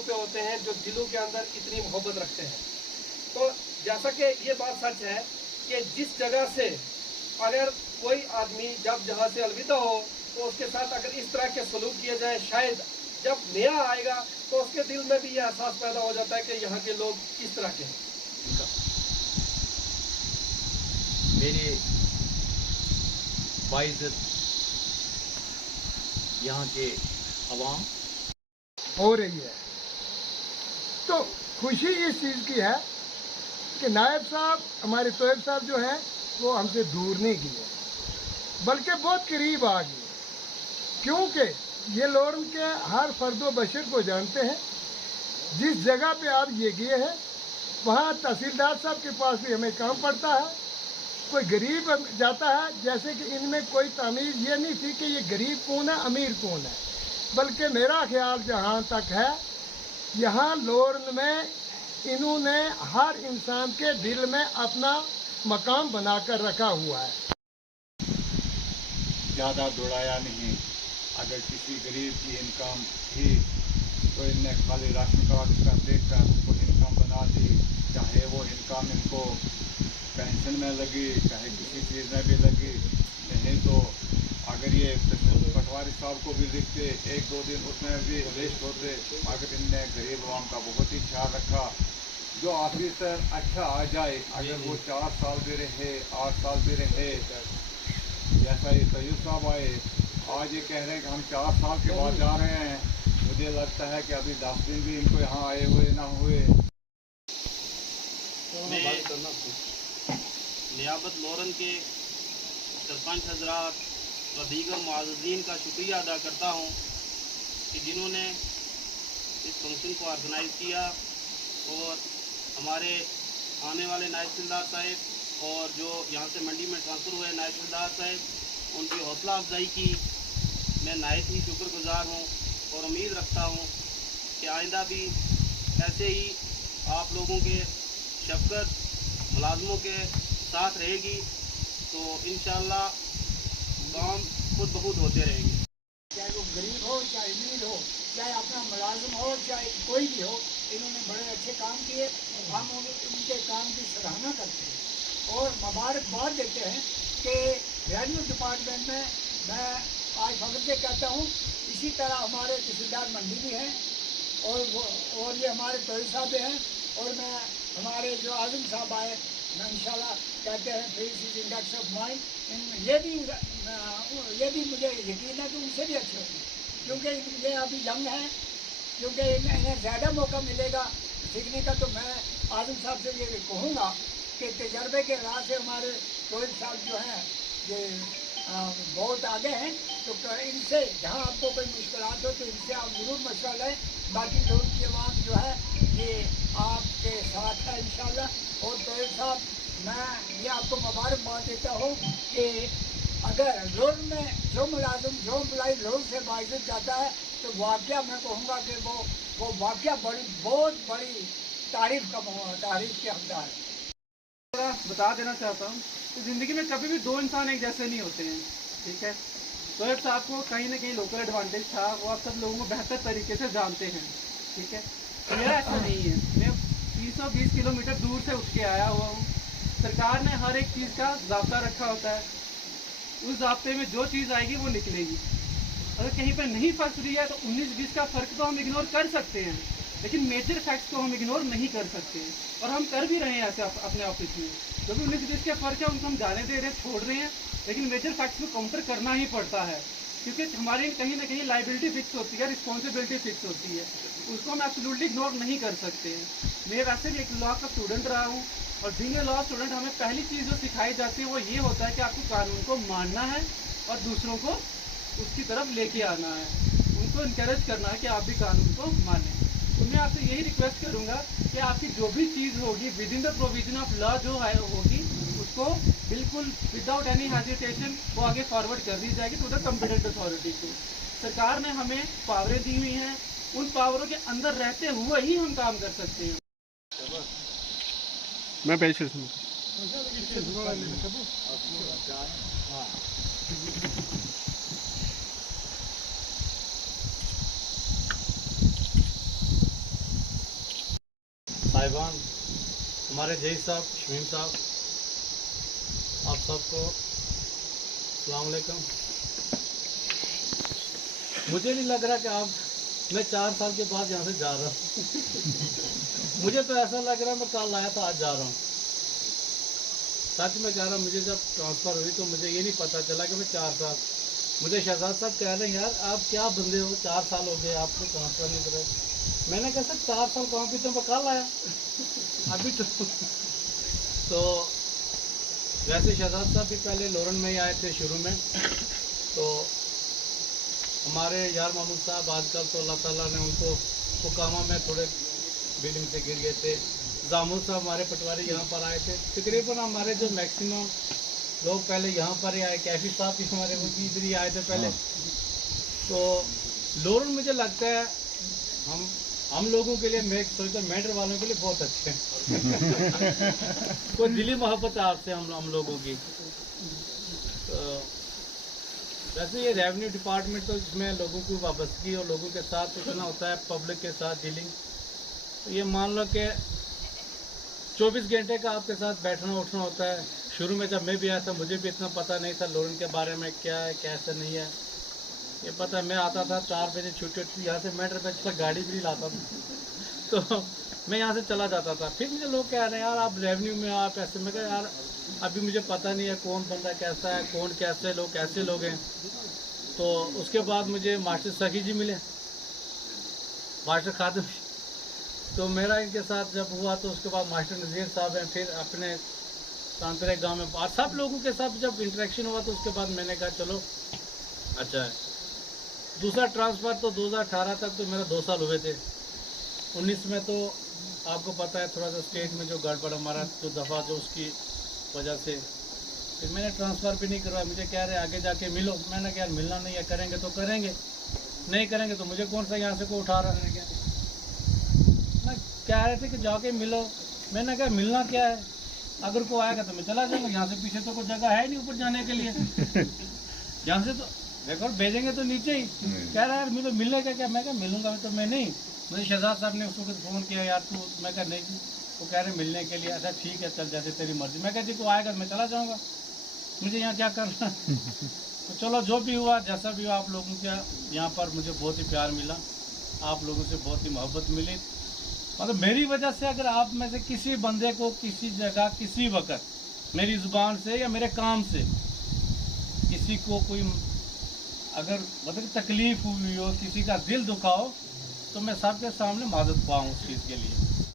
लोगों पे होते हैं जो दिलों के अंदर इतनी मोहब्बत रखते हैं। तो जैसा कि ये बात सच है कि जिस जगह से अगर कोई आदमी जब जहाँ से अलविदा हो तो उसके साथ अगर इस तरह के सलूक किया जाए, शायद जब नया आएगा तो उसके दिल में भी ये एहसास पैदा हो जाता है कि यहाँ के लोग किस तरह के हैं। मेरे बाइज़्ज़त यहाँ के अवाम हो रही है, तो खुशी इस चीज़ की है कि नायब साहब, हमारे तोयब साहब जो हैं वो हमसे दूर नहीं गए बल्कि बहुत करीब आ गए, क्योंकि ये लोग के हर फर्दो बशर को जानते हैं। जिस जगह पे आप ये गए हैं वहाँ तहसीलदार साहब के पास भी हमें काम पड़ता है। कोई गरीब जाता है, जैसे कि इनमें कोई तमीज़ ये नहीं थी कि ये गरीब कौन है अमीर कौन है, बल्कि मेरा ख्याल जहाँ तक है यहाँ लोर्न में इन्होंने हर इंसान के दिल में अपना मकाम बनाकर रखा हुआ है। ज़्यादा दौड़ाया नहीं। अगर किसी गरीब की इनकम थी तो इनने खाली राशन कार्ड का देखकर उसको इनकम बना दी, चाहे वो इनकम इनको पेंशन में लगी चाहे किसी चीज़ में भी लगी। नहीं तो अगर ये पटवारी साहब को भी लिखते 1-2 दिन उसमें भी लिस्ट होते, अगर इनने गरीब आवाम का बहुत ही ख्याल रखा। जो ऑफिसर अच्छा आ जाए, अगर वो 4 साल भी रहे 8 साल भी रहे, जैसा ये तैयब साहब आए आज ये कह रहे हैं कि हम 4 साल के बाद जा रहे हैं, मुझे लगता है कि अभी 10 दिन भी इनको यहाँ आए हुए ना हुए। नियाबत लोरन के सरपंच हजरात व दीगर मुआज़्ज़ीन का शुक्रिया अदा करता हूँ कि जिन्होंने इस फंक्शन को ऑर्गेनाइज़ किया और हमारे आने वाले नायब तहसीलदार साहब और जो यहाँ से मंडी में ट्रांसफ़र हुए नायब तहसीलदार साहब उनकी हौसला अफजाई की। मैं नायत ही शुक्रगुजार हूँ और उम्मीद रखता हूँ कि आइंदा भी ऐसे ही आप लोगों के शफ़क़त मुलाज़मों के साथ रहेगी तो इंशाअल्लाह काम खुद ब खुद होते रहेंगे। चाहे वो गरीब हो चाहे अमीर हो, चाहे अपना मुलाजिम हो चाहे कोई भी हो, इन्होंने बड़े अच्छे काम किए। हम उनके काम की सराहना करते हैं और मुबारकबाद देते हैं कि रेवेन्यू डिपार्टमेंट में मैं आज फख्र से कहता हूँ, इसी तरह हमारे तहसीलदार मंडी भी हैं और ये हमारे तोयब साहब हैं और मैं हमारे जो आज़म साहब आए, मैं इंशाल्लाह कहते हैं face is index of mind, ये भी मुझे यकीन है कि उनसे भी अच्छे होंगे, क्योंकि ये अभी यंग हैं, क्योंकि इन्हें ज़्यादा मौका मिलेगा सीखने का। तो मैं आज़म साहब से ये कहूँगा कि तजर्बे के राह से हमारे तोयब साहब जो हैं ये बहुत आगे हैं, तो इनसे जहाँ आपको कोई मुश्किलात हो तो इनसे आप ज़रूर मशवरा लें। बाकी लोगों की आवाम जो है ये आपके साथ है इंशाल्लाह। और तोयब साहब, मैं ये आपको मुबारकबाद देता हूँ कि अगर लोन में जो मुलाजिम जो एम्प्लॉई लोन से बाइज़्ज़त जाता है तो वाक़या मैं कहूँगा कि वो वाक़या बहुत बड़ी तारीफ़ के हकदार है। बता देना चाहता हूँ कि ज़िंदगी में कभी भी दो इंसान एक जैसे नहीं होते हैं, ठीक है। तोयब साहब को कहीं ना कहीं लोकल एडवांटेज था, वो आप सब लोगों को बेहतर तरीके से जानते हैं, ठीक है। मेरा ऐसा नहीं है, मैं 320 किलोमीटर दूर से उठ के आया हुआ हूँ। सरकार ने हर एक चीज़ का ज़ाब्ता रखा होता है, उस ज़ाब्ते में जो चीज़ आएगी वो निकलेगी। अगर कहीं पर नहीं फंस रही है तो 19-20 का फ़र्क तो हम इग्नोर कर सकते हैं, लेकिन मेजर फैक्ट्स को हम इग्नोर नहीं कर सकते हैं, और हम कर भी रहे हैं ऐसे अपने ऑफिस में। जो भी 19-20 के फ़र्क है उनको हम जाने दे रहे हैं, छोड़ रहे हैं, लेकिन मेजर फैक्ट्स को काउंटर करना ही पड़ता है, क्योंकि हमारी कहीं ना कहीं लाइबिलिटी फिक्स होती है, रिस्पॉन्सिबिलिटी फिक्स होती है, उसको हम एब्सोल्युटली इग्नोर नहीं कर सकते हैं। मैं वैसे भी एक लॉ का स्टूडेंट रहा हूँ, और बीइंग ए लॉ स्टूडेंट हमें पहली चीज़ जो सिखाई जाती है वो ये होता है कि आपको कानून को मानना है और दूसरों को उसकी तरफ लेके आना है, उनको इनकरेज करना है कि आप भी कानून को मानें। तो मैं आपसे यही रिक्वेस्ट करूँगा कि आपकी जो भी चीज़ होगी with in the provision of law जो है होगी, उसको बिल्कुल विदाउट एनी हेजिटेशन वो आगे फॉरवर्ड कर दी जाएगी टू द कॉम्पिटेंट अथॉरिटी को। सरकार ने हमें पावरें दी हुई हैं, उन पावरों के अंदर रहते हुए ही हम काम कर सकते हैं। मैं पेश मेज़बान हमारे जय साहब, शमीम साहब, आप सबको अस्सलाम वालेकुम। मुझे नहीं लग रहा कि मैं 4 साल के बाद यहाँ से जा रहा हूँ। मुझे तो ऐसा लग रहा है मैं कल आया था, आज जा रहा हूँ। सच में कह रहा हूँ, मुझे जब ट्रांसफ़र हुई तो मुझे ये नहीं पता चला कि मैं 4 साल, मुझे शहजाद साहब कह रहे हैं यार आप क्या बंदे हो, 4 साल हो गए आपको ट्रांसफ़र नहीं करे। मैंने कहा सर 4 साल कहाँ भी तो मैं कल आया अभी तो वैसे शहजाद साहब भी पहले लोरन में ही आए थे शुरू में। तो हमारे यार महमूद साहब आजकल तो अल्लाह ताला ने उनको हुकामा में थोड़े बिल्डिंग से गिर गए थे। जामुद साहब हमारे पटवारी यहाँ पर आए थे। तकरीबन हमारे जो मैक्सिमम लोग पहले यहाँ पर ही आए, कैफी साहब भी हमारे वो भी इधर ही आए थे पहले। तो लोरन मुझे लगता है हम लोगों के लिए, मैं सोचता हूँ मेंढर वालों के लिए बहुत अच्छे हैं। कोई दिली मोहब्बत है आपसे हम लोगों की। तो वैसे ये रेवेन्यू डिपार्टमेंट तो इसमें लोगों की वाबस्तगी और लोगों के साथ इतना होता है, पब्लिक के साथ डीलिंग। तो ये मान लो कि 24 घंटे का आपके साथ बैठना उठना होता है। शुरू में जब मैं भी आया था मुझे भी इतना पता नहीं था लोरन के बारे में, क्या है कैसे नहीं है ये पता। मैं आता था 4 बजे छुट्टी होती थी यहाँ से, मेट्रो पे तक गाड़ी भी नहीं लाता था तो मैं यहाँ से चला जाता था। फिर मुझे लोग कह रहे हैं यार आप रेवेन्यू में आप ऐसे, मैं कहा यार अभी मुझे पता नहीं है कौन बंदा कैसा है, कौन कैसे लोग हैं। तो उसके बाद मुझे मास्टर सखी जी मिले, मास्टर खादिम। तो मेरा इनके साथ जब हुआ तो उसके बाद मास्टर नज़ीर साहब हैं, फिर अपने तानपुरे गांव में और सब लोगों के साथ जब इंटरेक्शन हुआ तो उसके बाद मैंने कहा चलो अच्छा है। दूसरा ट्रांसफ़र तो 2018 तक तो मेरा 2 साल हुए थे। 19 में तो आपको पता है थोड़ा सा स्टेट में जो गड़बड़ हमारा जो दफ़ा जो उसकी वजह से फिर मैंने ट्रांसफ़र भी नहीं करवाया। मुझे कह रहे आगे जाके मिलो, मैंने कहा यार मिलना नहीं है, करेंगे तो करेंगे, नहीं करेंगे तो मुझे कौन सा यहाँ से को उठा रहा है। मैं कह रहे थे कि जाके मिलो, मैंने कहा मिलना क्या है, अगर कोई आएगा तो मैं चला जाऊँगा, यहाँ से पीछे तो कोई जगह है नहीं ऊपर जाने के लिए। यहाँ से तो देखो भेजेंगे तो नीचे ही। कह रहा है यार मुझे मिलने का क्या, मैं क्या मिलूंगा तो मैं नहीं। मुझे शहजाद साहब ने उसको फ़ोन किया यार तू, मैं कहा नहीं, वो कह रहे मिलने के लिए। अच्छा ठीक है चल जैसे तेरी मर्जी। मैं कहा जी तू आएगा तो मैं चला जाऊँगा, मुझे यहाँ क्या करना। तो चलो जो भी हुआ जैसा भी हुआ, आप लोगों का यहाँ पर मुझे बहुत ही प्यार मिला, आप लोगों से बहुत ही मोहब्बत मिली। मतलब मेरी वजह से अगर आप में से किसी बंदे को किसी जगह किसी वक्त मेरी ज़ुबान से या मेरे काम से किसी को कोई अगर मतलब तकलीफ़ हुई हो, किसी का दिल दुखा हो, तो मैं सबके सामने माजरत पाऊँ उस चीज़ के लिए।